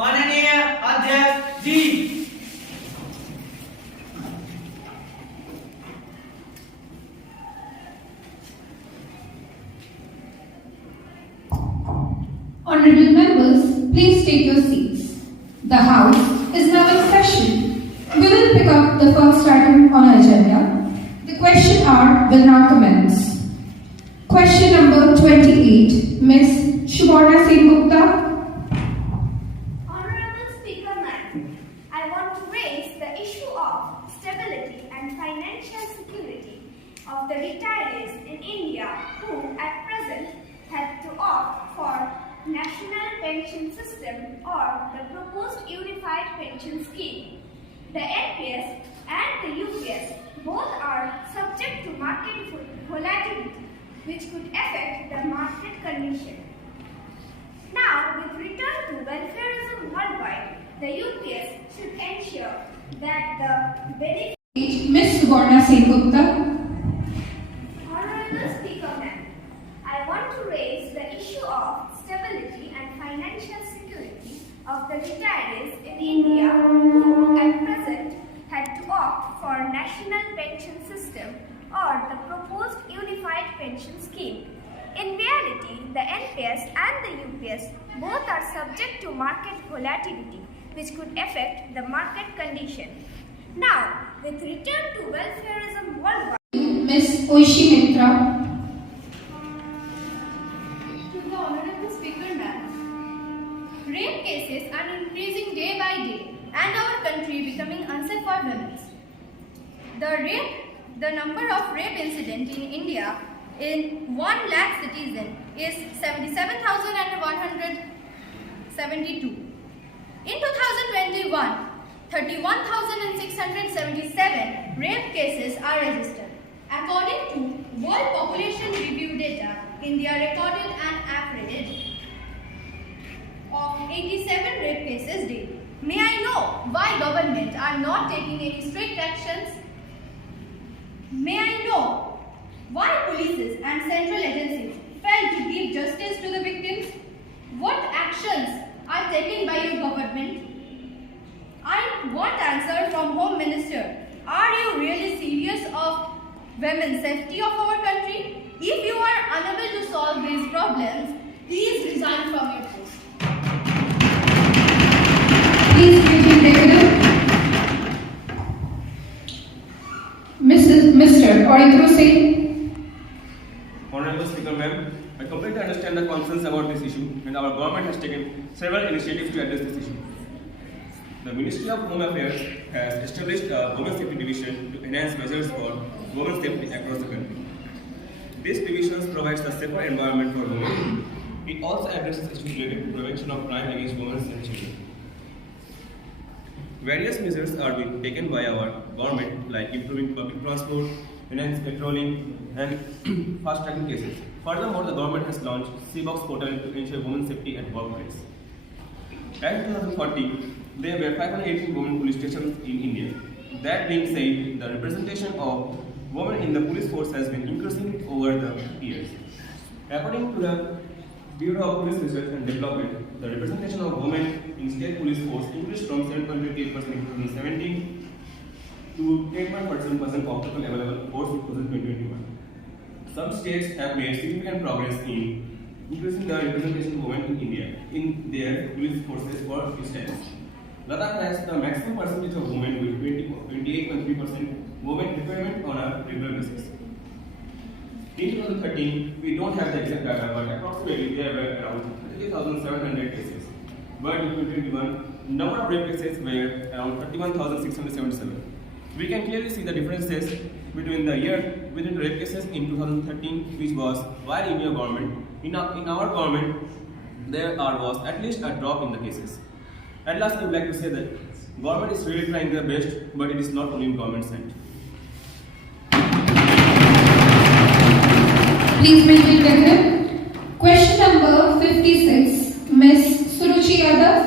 माननीय अध्यक्ष जी। Honorable members, please take your seats. The House is now in session. We will pick up the first item on our agenda. The question hour will now commence. Question number 28, Ms. Subarna Singh Gupta. Honorable Speaker Ma'am, I want to raise the issue of stability and financial security of the retirees in India who at present have to opt for National Pension System or the proposed Unified Pension Scheme. The NPS and the UPS both are subject to market volatility, which could affect the market condition. Now, with return to welfareism worldwide, the UPS should ensure that the benefit. Ms. Subarna Singh Gupta. Honorable Speaker Ma'am, I want to raise the issue of stability and financial security of the retirees in India who at present had to opt for National Pension System or the proposed Unified Pension Scheme. In reality, the NPS and the UPS both are subject to market volatility, which could affect the market condition. Now, with return to welfareism worldwide, Ms. Oishi Mitra. To the Honorable Speaker Ma'am, rape cases are increasing day by day and our country becoming unsafe for women. The number of rape incidents in India in 1 lakh citizen is 77,172. In 2021, 31,677 rape cases are registered. According to World Population Review data, India recorded an average of 87 rape cases daily. May I know why government are not taking any strict actions? May I know why police and central agencies fail to give justice to the victims? What actions are taken by your government? I want answer from Home Minister. Are you really serious of women's safety of our country? If you are unable to solve these problems, please resign from your post. Please give him negative. Mr. Aurendra Singh. Honorable Speaker Ma'am, I completely understand the concerns about this issue and our government has taken several initiatives to address this issue. The Ministry of Home Affairs has established a Women's Safety Division to enhance measures for women's safety across the country. This division provides a safer environment for women. It also addresses issues related to prevention of crime against women and children. Various measures are being taken by our government, like improving public transport, enhanced patrolling, and fast-tracking cases. Furthermore, the government has launched CBOX portal to ensure women's safety at workplace. As 2014, there were 518 women police stations in India. That being said, the representation of women in the police force has been increasing over the years. According to the Bureau of Police Research and Development, the representation of women in state police force increased from 7.28% in 2017 to 10.7% of total available force in 2021. Some states have made significant progress in increasing the representation of women in India in their police forces. For instance, Ladakh has the maximum percentage of women with 28.3% women deployment on a regular basis. In 2013, we don't have the exact data, but approximately there were around 33,700 cases. But in 2021, number of rape cases were around 31,677. We can clearly see the differences between the rape cases in 2013, which was while in your government. In our government, there was at least a drop in the cases. At last, I would like to say that government is really trying their best, but it is not only in government side. Please maintain negative. Question number 56, Ms. Suruchi Yadav.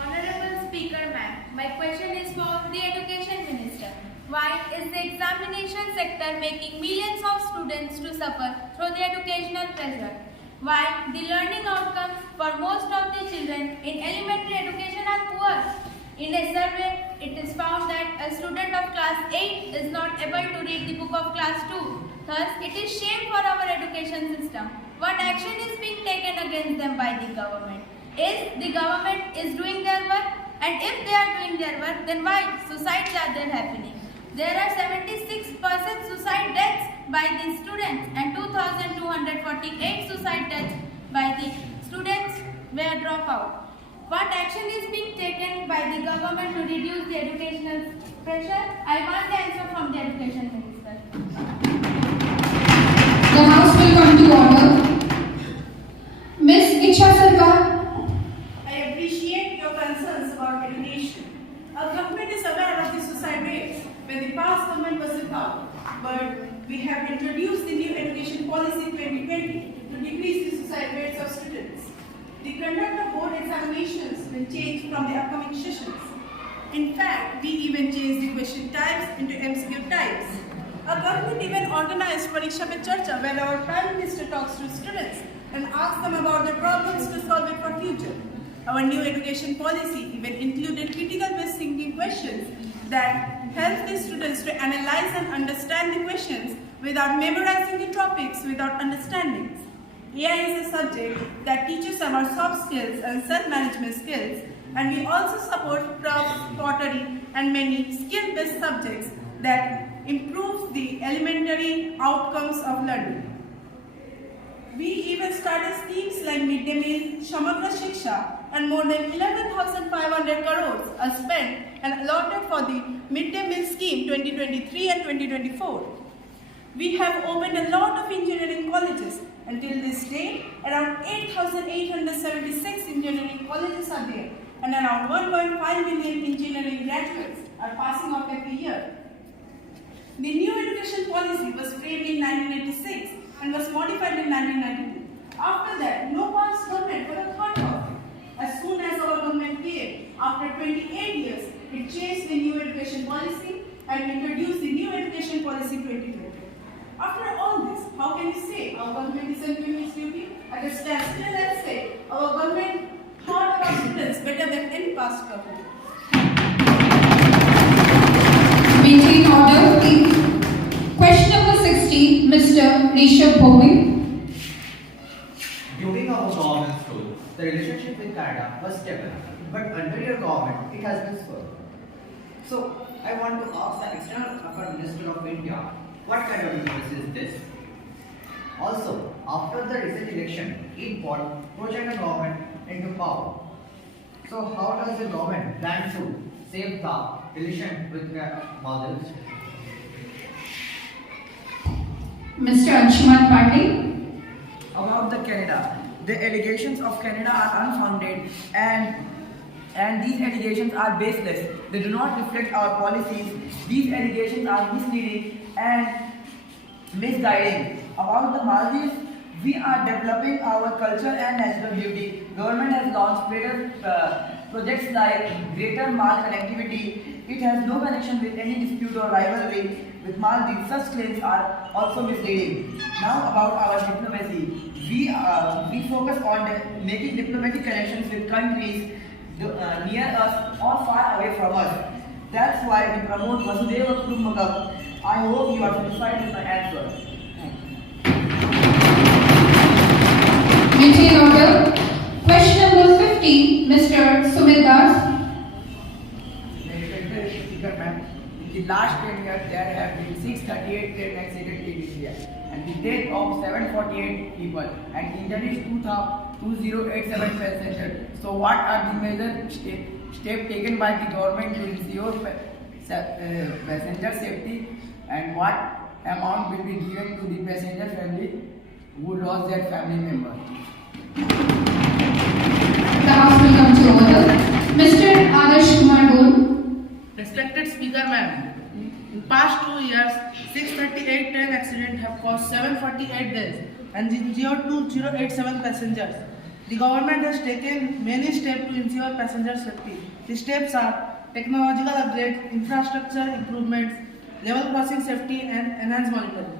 Honorable Speaker Ma'am, my question is for the Education Minister. Why is the examination sector making millions of students to suffer through the educational pressure? Why the learning outcomes for most of the children in elementary education are poor. In a survey, it is found that a student of class 8 is not able to read the book of class 2. Thus, it is shame for our education system. What action is being taken against them by the government? Is the government is doing their work? And if they are doing their work, then why suicides are there happening? There are 76% suicide deaths by the students and 2,248 suicide deaths by the students were dropout. What action is being taken by the government to reduce the educational pressure? I want the answer from the Education Minister. The House will come to order. Ms. Iksha Sarkar. I appreciate your concerns about education. Our government is aware of the suicide rates when the past government was in power, but we have introduced the new education policy 2020 to decrease the suicide rates of students. The conduct of board examinations will change from the upcoming sessions. In fact, we even changed the question types into MCQ types. Our government even organized Pariksha Pe Charcha, where our Prime Minister talks to students and asks them about their problems to solve it for future. Our new education policy even included critical-based thinking questions that help the students to analyze and understand the questions without memorizing the topics without understandings. AI is a subject that teaches our soft skills and self-management skills, and we also support crafts, pottery, and many skill-based subjects that improve the elementary outcomes of learning. We even started schemes like Midday Meal, Shamagra Shiksha, and more than 11,500 crores are spent and allotted for the Midday Meal Scheme 2023 and 2024. We have opened a lot of engineering colleges. Until this day, around 8,876 engineering colleges are there, and around 1.5 million engineering graduates are passing out every year. The new education policy was framed in 1986 and was modified in 1992. After that, no past government would have thought of it. As soon as our government came, after 28 years, it changed the new education policy and introduced the new education policy 2020. After all this, how can you say our government isn't doing its duty? I can stand still and say our government thought of our students better than any past government. Maintain order, please. Question number 60, Mr. Rishabh Bhowin. During our government's rule, the relationship with Canada was stable, but under your government, it has been spoiled. So, I want to ask the External Affairs Minister of India, what kind of policy is this? Also, after the recent election, it brought pro-China government into power. So, how does the government plan to save the relation with Maldives? Mr. Anshuman Patil. About the Canada, the allegations of Canada are unfounded and these allegations are baseless. They do not reflect our policies. These allegations are misleading and misguiding. About the Maldives, we are developing our culture and natural beauty. Government has launched projects like Greater Mal connectivity. It has no connection with any dispute or rivalry with Maldives. Such claims are also misleading. Now about our diplomacy. We focus on making diplomatic connections with countries near us or far away from us. That's why we promote Vasudhaiva Kutumbakam. I hope you are satisfied with my answer. Maintain order. Question number 50, Mr. Sumit Das. Respected Speaker Ma'am, in the last 10 years there have been 638 train accidents in India and the death of 748 people and injuries 2087 passengers. So what are the major steps taken by the government to ensure passenger safety, and what amount will be given to the passenger family who lost their family member? The House will come to order. Mr. Adarsh Kumar Gol. Respected Speaker Ma'am, in past 2 years, 638 train accidents have caused 748 deaths and 02087 passengers. The government has taken many steps to ensure passenger safety. The steps are technological upgrades, infrastructure improvements, level crossing safety and enhanced monitoring.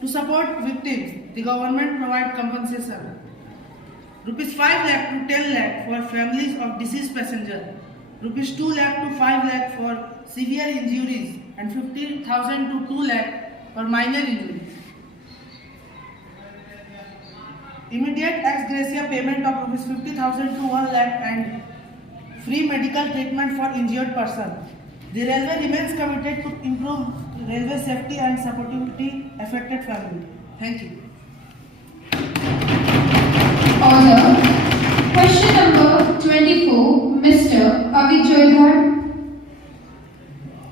To support victims, the government provides compensation. Rupees 5 lakh to 10 lakh for families of deceased passenger. Rupees 2 lakh to 5 lakh for severe injuries and 50,000 to 2 lakh for minor injuries. Immediate ex gratia payment of rupees 50,000 to 1 lakh and free medical treatment for injured person. The railway remains committed to improve railway safety and supporting affected family. Thank you. Order. Question number 24, Mr. Avik Joydhar.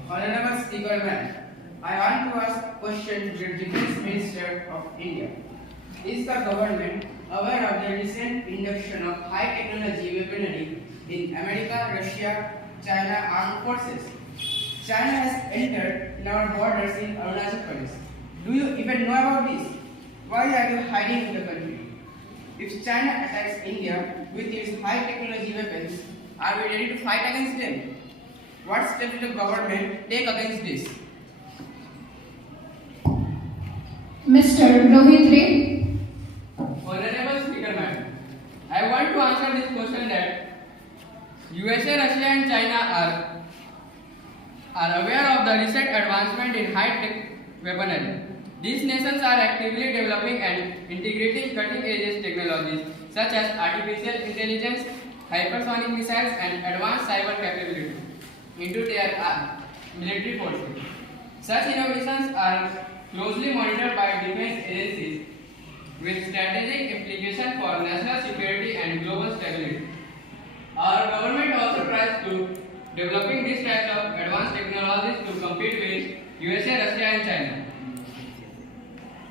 Honorable Speaker Ma'am, I want to ask a question to the Defense Minister of India. Is the government aware of the recent induction of high technology weaponry in America, Russia, China armed forces? China has entered in our borders in Arunachal Pradesh. Do you even know about this? Why are you hiding in the country? If China attacks India with its high technology weapons, are we ready to fight against them? What steps will the government take against this? Mr. Rohit Ray. Honorable Speaker Madam, I want to answer this question that USA, Russia and China are aware of the recent advancement in high-tech weaponry. These nations are actively developing and integrating cutting-edge technologies such as artificial intelligence, hypersonic missiles and advanced cyber capabilities into their military forces. Such innovations are closely monitored by defense agencies with strategic implications for national security and global stability. Our government also tries to developing these types of advanced technologies to compete with USA, Russia and China.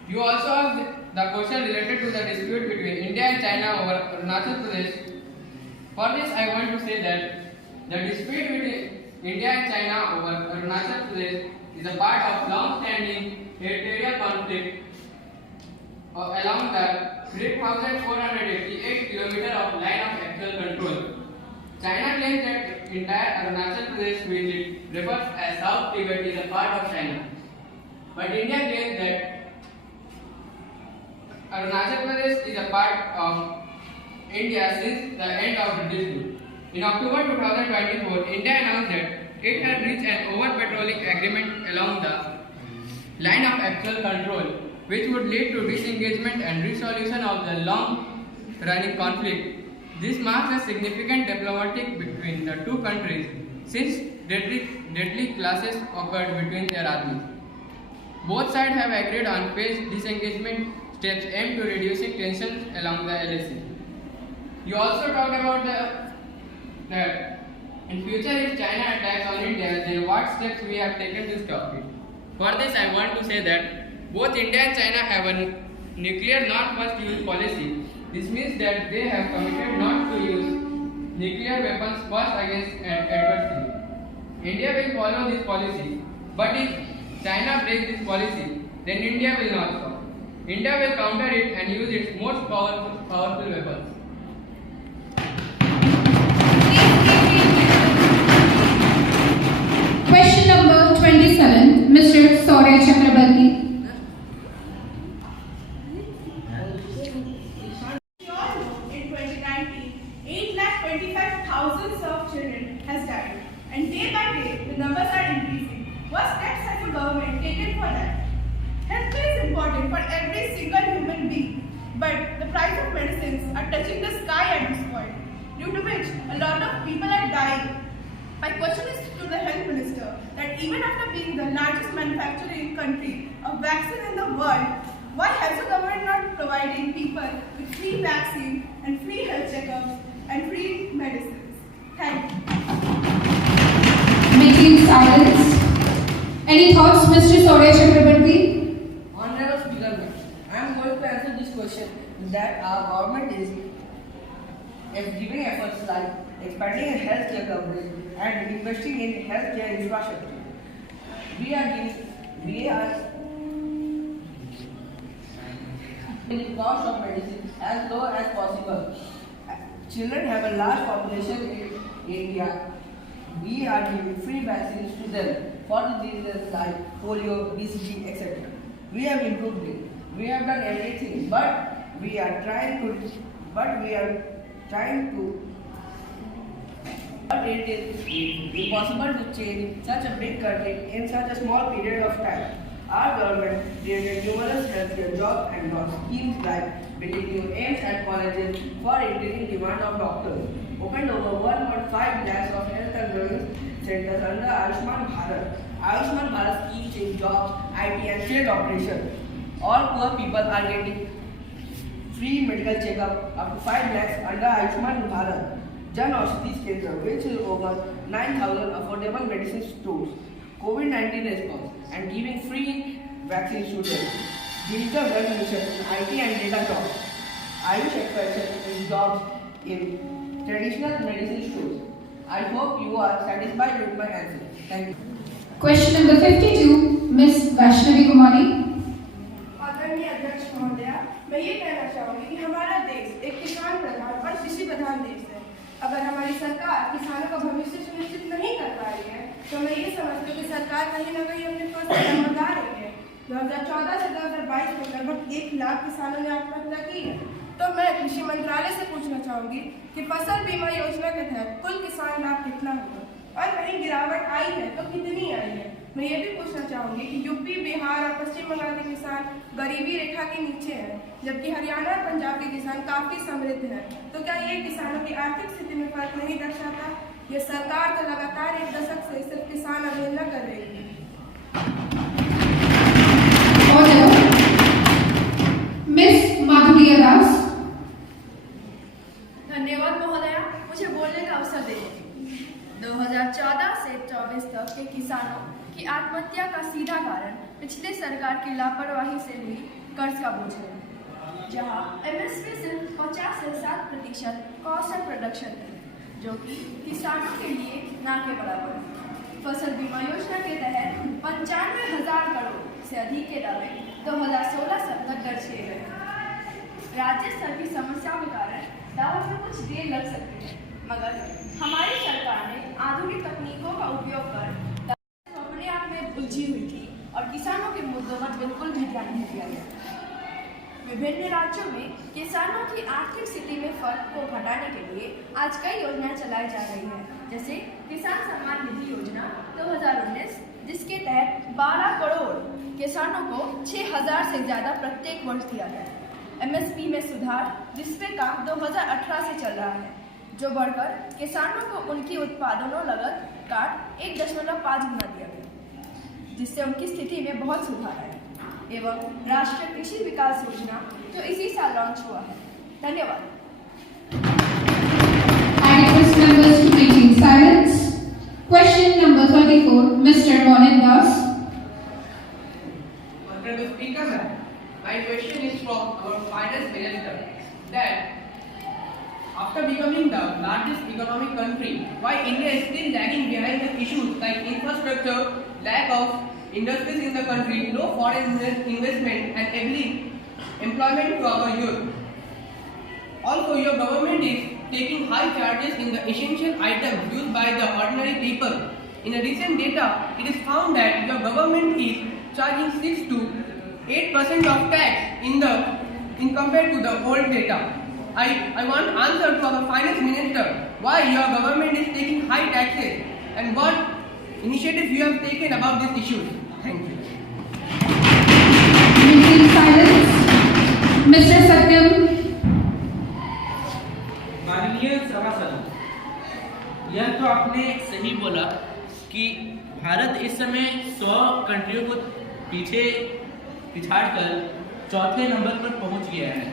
You also asked the question related to the dispute between India and China over Arunachal Pradesh. For this, I want to say that the dispute between India and China over Arunachal Pradesh is a part of long-standing territorial conflict along the 3,488 km of line of actual control. China claims that entire Arunachal Pradesh, which it refers as South Tibet, is a part of China. But India claims that Arunachal Pradesh is a part of India since the end of the dispute. In October 2024, India announced that it had reached an over-patrolling agreement along the line of actual control, which would lead to disengagement and resolution of the long-running conflict. This marks a significant diplomatic between the two countries since deadly clashes occurred between their armies. Both sides have agreed on phased disengagement steps aimed to reducing tensions along the LAC. You also talked about that in future if China attacks on India, then what steps we have taken to stop it. For this, I want to say that both India and China have a nuclear non-first use policy. This means that they have committed not to use nuclear weapons first against adversity. India will follow this policy, but if China breaks this policy, then India will not stop. India will counter it and use its most powerful weapons. Question number 27, Mr. Saurya Chakrabarti. We all know in 2019, 8,25,000 of children has died, and day by day the numbers are increasing. What steps has the government taken for that? Healthcare is important for every single human being, but the price of medicines are touching the sky at this point, due to which a lot of people are dying. My question is to the Health Minister that even after being the largest manufacturing country of vaccine in the world, why has the government not providing people with free vaccine and free health checkups and free medicines? Thank you. Making silence. Any thoughts, Mr. Saurya Chakrabarti? Honorable Speaker, I am going to answer this question that our government is giving efforts like expanding healthcare coverage and investing in healthcare infrastructure. We are the cost of medicine as low as possible. Children have a large population in India. We are giving free vaccines to them for the diseases like polio, BCG, etc. We have improved it. We have done everything, but we are trying to but we are trying to. But it is impossible to change such a big country in such a small period of time. Our government created numerous healthcare jobs and law schemes like building new AIIMS at colleges for increasing demand of doctors, opened over 1.5 lakhs of health and wellness centers under Ayushman Bharat. Ayushman Bharat schemes in jobs, IT and field operations. All poor people are getting free medical checkup up to 5 lakhs under Ayushman Bharat. Jan Aushadhi Kendra, which is over 9,000 affordable medicine stores, COVID-19 response, and giving free vaccine students, digital wealth mission, IT and data jobs, Ayush expansion in jobs in traditional medicine stores. I hope you are satisfied with my answer. Thank you. Question number 52, Ms. Vaishnavi Kumari. आदरणीय अध्यक्ष महोदया, मैं ये कहना चाहूँगी कि हमारा देश एक किसान प्रधान और कृषि प्रधान देश है। अगर हमारी सरकार किसानों का भविष्य सुनिश्चित नहीं कर पा रही है, तो मैं ये समझती हूँ कि सरकार कहीं न कहीं अपने फर्ज निभा रही है। 2014 से 2022 में लगभग 1 लाख किसानों ने आत्महत्या की है। तो मैं कृषि मंत्रालय से पूछना चाहूँगी कि फसल बीमा योजना के तहत कुल किसान लाभ कितना होगा और कहीं गिरावट आई है तो कितनी आई है। मैं ये भी पूछना चाहूँगी कि यूपी, बिहार और पश्चिम बंगाल के किसान गरीबी रेखा के नीचे हैं, जबकि हरियाणा और पंजाब के किसान काफ़ी समृद्ध हैं। तो क्या ये किसानों की आर्थिक स्थिति में फर्क नहीं दर्शाता? ये सरकार तो लगातार 1 दशक से सिर्फ किसान अवहेलना कर रही है। मिस माधुरी दास। धन्यवाद महोदया, मुझे बोलने का अवसर देने के लिए। 2014 से 24 तक के किसानों की आत्महत्या का सीधा कारण पिछले सरकार की लापरवाही से हुई कर्ज का बोझ है, जहां एमएसपी सिर्फ 50 से 7% कॉस्ट ऑफ प्रोडक्शन है, जो कि किसानों के लिए ना के बराबर है। फसल बीमा योजना के तहत 95,000 करोड़ से अधिक के दावे 2016-17 दर्ज किए गए। राज्य स्तर की समस्याओं के कारण दावों में कुछ देर लग सकती है, मगर हमारी सरकार ने आधुनिक तकनीकों का उपयोग कर अपने आप में उलझी हुई थी और किसानों के मुद्दों पर बिल्कुल भी ध्यान नहीं दिया गया। विभिन्न राज्यों में किसानों की आर्थिक स्थिति में फर्क को घटाने के लिए आज कई योजनाएं चलाई जा रही हैं, जैसे किसान सम्मान निधि योजना 2019, जिसके तहत 12 करोड़ किसानों को 6,000 से ज़्यादा प्रत्येक वर्ष दिया गया। एमएसपी में सुधार, जिसपे काम 2018 से चल रहा है, जो बढ़कर किसानों को उनकी उत्पादनों लागत काट 1.5 गुना दिया गया, जिससे उनकी स्थिति में बहुत सुधार आया। एवं राष्ट्रीय कृषि विकास योजना जो इसी साल लॉन्च हुआ है। धन्यवाद। I request members to maintain silence. Question number 34, Mr. Mohan Das. Honorable Speaker, ma'am, my question is from our finance minister that after becoming the largest economic country, why India is still lagging behind the issues like infrastructure, lack of industries in the country, low foreign investment and ability employment to our youth. Also, your government is taking high charges in the essential items used by the ordinary people. In a recent data, it is found that your government is charging 6 to 8% of tax in compared to the old data. I want answer to our finance minister why your government is taking high taxes and what initiatives you have taken about this issue. Thank you. Maintain silence. Mr. Satyam. माननीय सभासद, यह तो आपने सही बोला कि भारत इस समय 100 कंट्रियों को पिछाड़कर चौथे नंबर पर पहुंच गया है।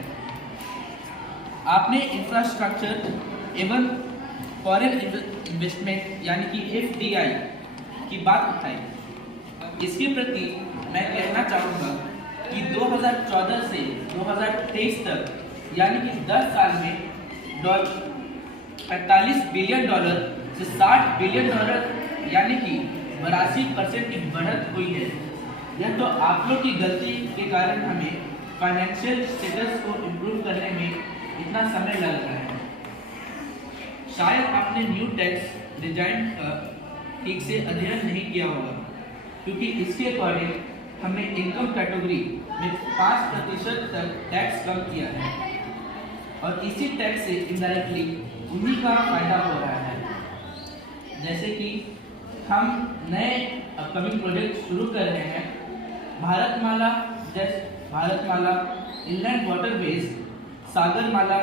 आपने इंफ्रास्ट्रक्चर एवं फॉरेन इन्वेस्टमेंट यानी कि FDI की बात उठाई। इसके प्रति मैं कहना चाहूँगा कि 2014 से 2023 तक यानी कि 10 साल में $45 बिलियन से $60 बिलियन यानी कि 82% की बढ़त हुई है। यह तो आप लोग की गलती के कारण हमें फाइनेंशियल स्टेटस को इम्प्रूव करने में इतना समय लग रहा है। शायद आपने न्यू टैक्स डिजाइन का ठीक से अध्ययन नहीं किया होगा, क्योंकि इसके अकॉर्डिंग हमने इनकम कैटेगरी में 5% तक टैक्स कम किया है। और इसी टैक्स से इनडायरेक्टली उन्हीं का फायदा हो रहा है। जैसे कि हम नए अपकमिंग प्रोजेक्ट शुरू कर रहे हैं, Bharatmala inland waterways, Sagarmala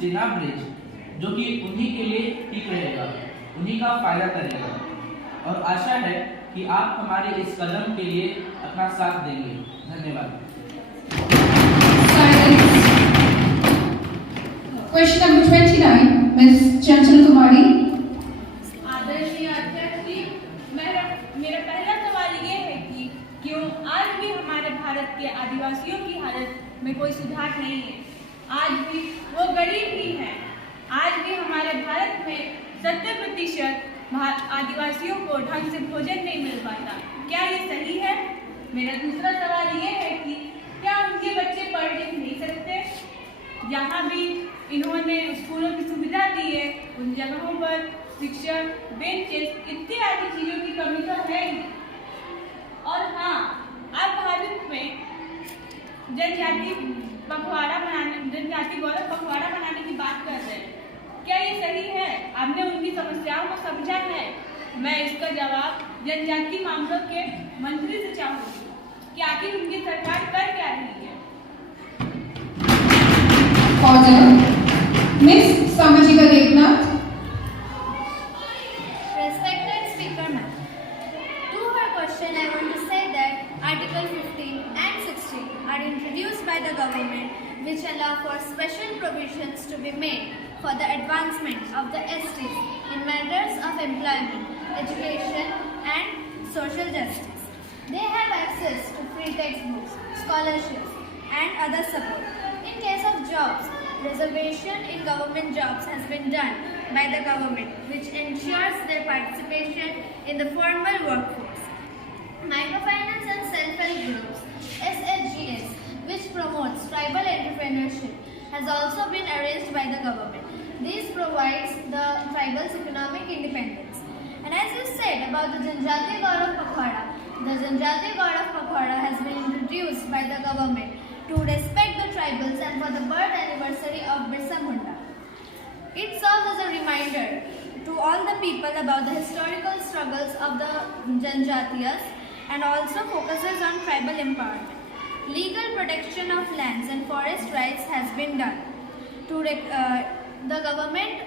Chenab bridge, जो कि उन्हीं के लिए ठीक रहेगा, उन्हीं का फायदा करेगा। और आशा है कि आप हमारे इस कदम के लिए अपना साथ देंगे। धन्यवाद। Question number 29, Ms. Chanchal Kumari. आदरणीय अध्यक्ष जी, मेरा पहला सवाल ये है कि क्यों आज भी हमारे भारत के आदिवासियों की हालत में कोई सुधार नहीं है। आज भी वो गरीब ही हैं। आज भी हमारे भारत में 70% आदिवासियों को ढंग से भोजन नहीं मिल पाता। क्या ये सही है? मेरा दूसरा सवाल ये है कि क्या उनके बच्चे पढ़ लिख नहीं सकते? जहाँ भी इन्होंने स्कूलों की सुविधा दी है, उन जगहों पर शिक्षक, बेंचेस इत्यादि चीज़ों की कमी तो है ही। और हाँ, आप भारत में जनजाति गौरव पखवाड़ा मनाने की बात कर रहे हैं। क्या ये सही है? आपने उनकी समस्याओं को समझा है? मैं इसका जवाब जनजाति मामलों के मंत्री से चाहूँगी कि आखिर उनकी सरकार कर क्या रही है। Order. Ms. Samajika Deknath. Respected Speaker Ma'am, to her question I want to say that Article 15 and 16 are introduced by the government which allow for special provisions to be made for the advancement of the STs in matters of employment, education and social justice. They have access to free textbooks, scholarships and other support. In case of jobs, reservation in government jobs has been done by the government, which ensures their participation in the formal workforce. Microfinance and self-help groups, SHGs, which promotes tribal entrepreneurship, has also been arranged by the government. This provides the tribals economic independence. And as you said about the Janjati Gaurav Pakhwada, the Janjati Gaurav Pakhwada has been introduced by the government to respect the tribals and for the birth anniversary of Birsa Munda. It serves as a reminder to all the people about the historical struggles of the Janjatiyas and also focuses on tribal empowerment. Legal protection of lands and forest rights has been done. The government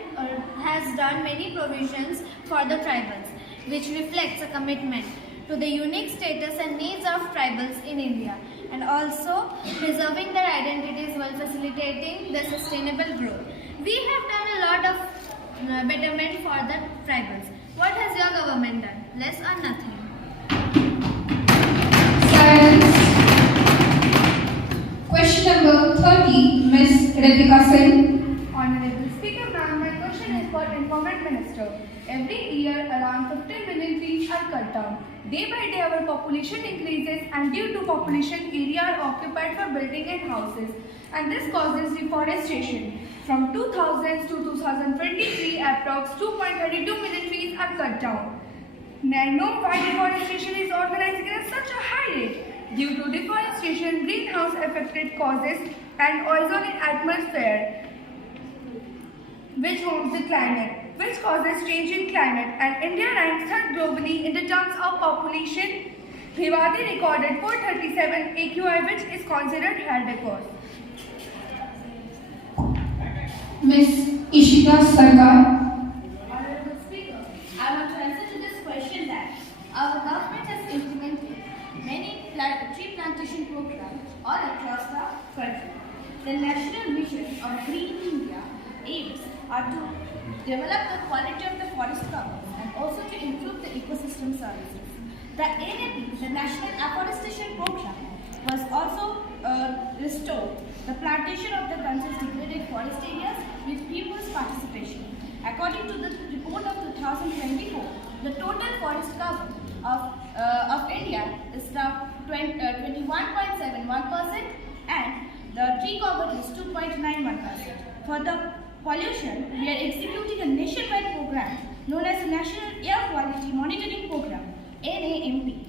has done many provisions for the tribals, which reflects a commitment to the unique status and needs of tribals in India, and also preserving their identities while facilitating their sustainable growth. We have done a lot of betterment for the tribals. What has your government done? Less or nothing? Silence. Question number 30, Ms. Ritika Singh. Honorable Speaker Ma'am, my question is for Environment Minister. Every year around 15 million trees are cut down. Day by day our population increases and due to population area are occupied for building and houses, and this causes deforestation. From 2000 to 2023 approx 2.32 million trees are cut down. Now I know why deforestation is organizing at such a high rate. Due to deforestation, greenhouse affected causes and ozone in atmosphere, which warms the climate, which causes change in climate, and India ranks third globally in the terms of population. Bhiwadi recorded 437 AQI, which is considered high record. Ms. Ishita Sarkar. Honorable Speaker, I want to answer to this question that our government has implemented many tree plantation programs all across the country. The National Mission of Green India aims are to develop the quality of the forest cover and also to improve the ecosystem services. The NAP, the National Afforestation Program, was also restored the plantation of the country's degraded forest areas with people's participation. According to the report of 2024, the total forest cover of India is now 21.71% and the tree cover is 2.91%. For the pollution, we are executing a nationwide program known as the National Air Quality Monitoring Program, NAMP.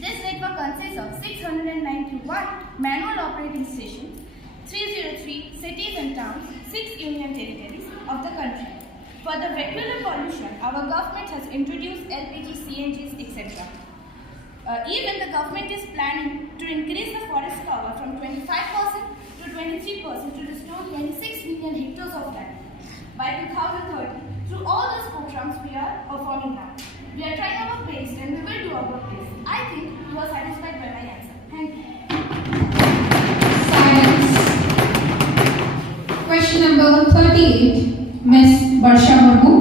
This network consists of 691 manual operating stations, 303 cities and towns, 6 union territories of the country. For the vehicular pollution, our government has introduced LPG, CNGs, etc. Even the government is planning to increase the forest cover from 25% to 23% to restore 26 million hectares of land by 2030. Through all those programs we are performing now. We are trying our best and we will do our best. I think you are satisfied by my answer. Thank you. Silence. Question number 38, Ms. Barsha Murmu.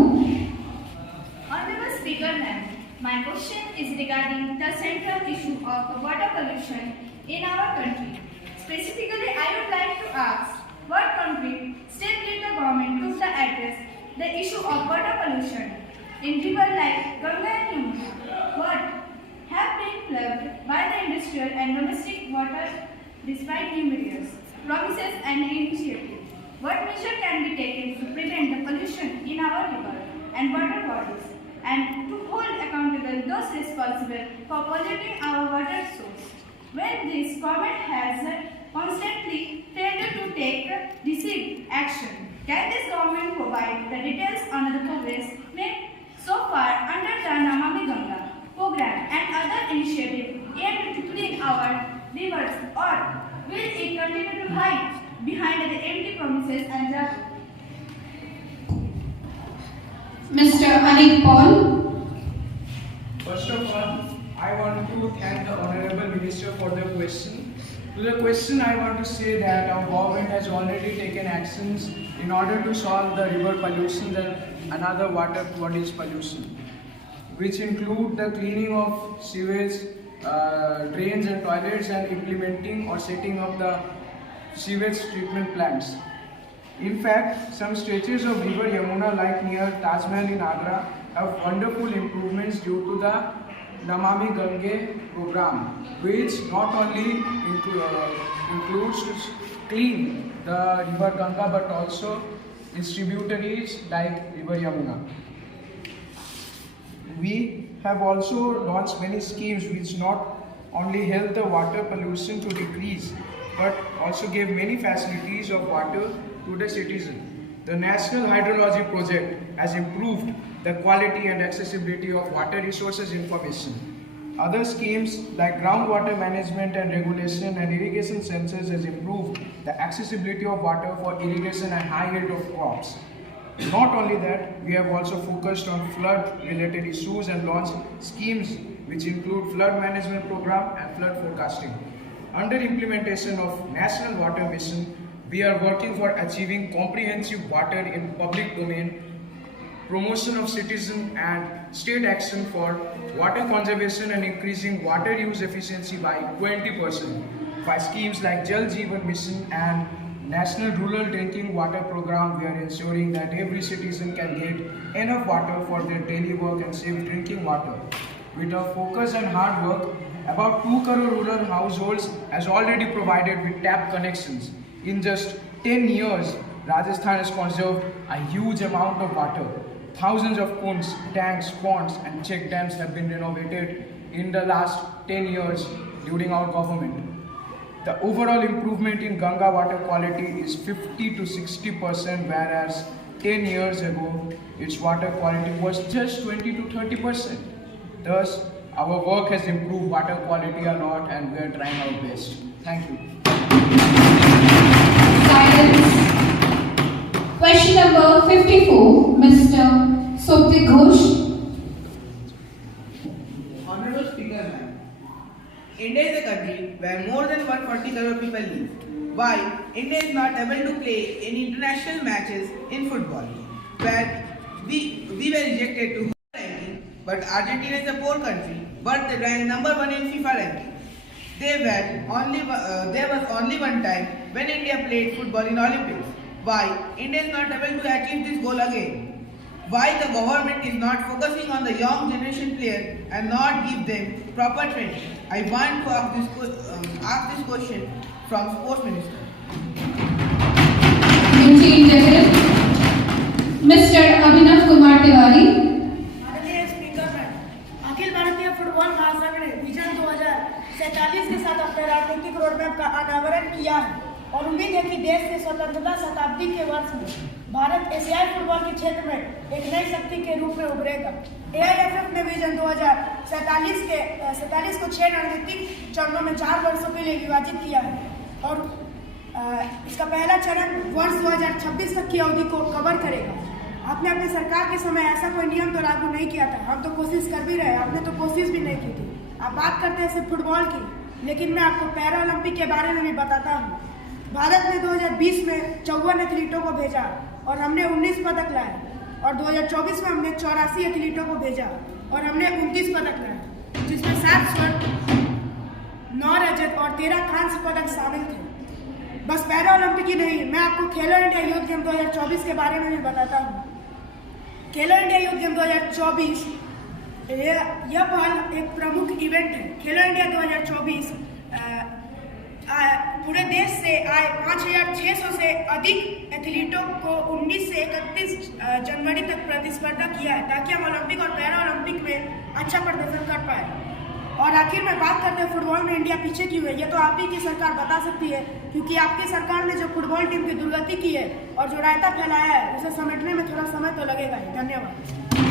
Honorable Speaker Ma'am, my question is regarding the central issue of water pollution in our country. Specifically, I would like to ask what concrete step did the government took to address the issue of water pollution in rivers like Ganga and Yamuna? What have been plugged by the industrial and domestic water despite numerous promises and initiatives? What measure can be taken to prevent the pollution in our river and water bodies and to hold accountable those responsible for polluting our water source? When this government has constantly failed to take decisive action, can this government provide the details on the progress made so far under the Namami Ganga program and other initiatives aimed to clean our rivers, or will it continue to hide behind the empty promises and the Mr. Anik Paul. First of all, I want to thank the Honorable Minister for the question. To the question, I want to say that our government has already taken actions in order to solve the river pollution and another water bodies pollution, which include the cleaning of sewage, drains and toilets, and implementing or setting up the sewage treatment plants. In fact, some stretches of river Yamuna, like near Taj Mahal in Agra, have wonderful improvements due to the Namami Gange program, which not only includes to clean the river Ganga but also its tributaries like river Yamuna. We have also launched many schemes which not only help the water pollution to decrease but also gave many facilities of water to the citizen. The National Hydrology Project has improved the quality and accessibility of water resources information. Other schemes like groundwater management and regulation and irrigation sensors has improved the accessibility of water for irrigation and high yield of crops. Not only that, we have also focused on flood related issues and launched schemes which include flood management program and flood forecasting. Under implementation of National Water Mission, we are working for achieving comprehensive water in public domain, promotion of citizen and state action for water conservation and increasing water use efficiency by 20%. By schemes like Jal Jeevan Mission and National Rural Drinking Water Program, we are ensuring that every citizen can get enough water for their daily work and safe drinking water. With our focus and hard work, about 2 crore rural households has already provided with tap connections. In just 10 years, Rajasthan has conserved a huge amount of water. Thousands of kunds, tanks, ponds and check dams have been renovated in the last 10 years during our government. The overall improvement in Ganga water quality is 50 to 60%, whereas 10 years ago, its water quality was just 20 to 30%. Thus, our work has improved water quality a lot and we are trying our best. Thank you. Silence. Question number 54, Mr. Soptik Ghosh. Honorable Speaker, ma'am. India is a country where more than 140 crore people live. Why India is not able to play in international matches in football? Where we were rejected to ranking, but Argentina is a poor country, but they ranked number 1 in FIFA ranking. There was only one time when India played football in Olympics. Why India is not able to achieve this goal again? Why the government is not focusing on the young generation players and not give them proper training? I want to ask this question from Sports Minister. Mr. Abhinav Kumar Tiwari. माननीय speaker ma'am, Akhil Bharatiya football महासंघ ने vision 2047 के साथ अपने राजनीतिक roadmap का अनावरण किया है। और उम्मीद है कि देश के स्वतंत्रता शताब्दी के वर्ष में भारत एशियाई फुटबॉल के क्षेत्र में एक नई शक्ति के रूप में उभरेगा। AIFF ने विजन 2047 को 6 रणनीतिक चरणों में 4 वर्षों के लिए विभाजित किया है और इसका पहला चरण वर्ष 2026 तक की अवधि को कवर करेगा। आपने अपने सरकार के समय ऐसा कोई नियम तो लागू नहीं किया था, हम तो कोशिश कर भी रहे, आपने तो कोशिश भी नहीं की थी। आप बात करते हैं सिर्फ फुटबॉल की, लेकिन मैं आपको पैरा ओलंपिक के बारे में भी बताता हूँ। भारत ने 2020 में 54 एथलीटों को भेजा और हमने 19 पदक लाए और 2024 में हमने 84 एथलीटों को भेजा और हमने 29 पदक लाए, जिसमें 7 स्वर्ण, 9 रजत और 13 कांस्य पदक शामिल थे। बस पैरा ओलंपिक ही नहीं, मैं आपको खेलो इंडिया यूथ गेम 2024 के बारे में भी बताता हूँ। खेलो इंडिया यूथ गेम 2024 यह पहल एक प्रमुख इवेंट है। खेलो इंडिया 2024 पूरे देश से आए 5,600 से अधिक एथलीटों को 19 से 31 जनवरी तक प्रतिस्पर्धा किया है, ताकि हम ओलंपिक और पैरा ओलंपिक में अच्छा प्रदर्शन कर पाए। और आखिर में बात करते हैं फुटबॉल में इंडिया पीछे क्यों है, ये तो आप ही की सरकार बता सकती है, क्योंकि आपकी सरकार ने जो फुटबॉल टीम की दुर्गति की है और जो रायता फैलाया है, उसे समेटने में थोड़ा समय तो लगेगा ही। धन्यवाद।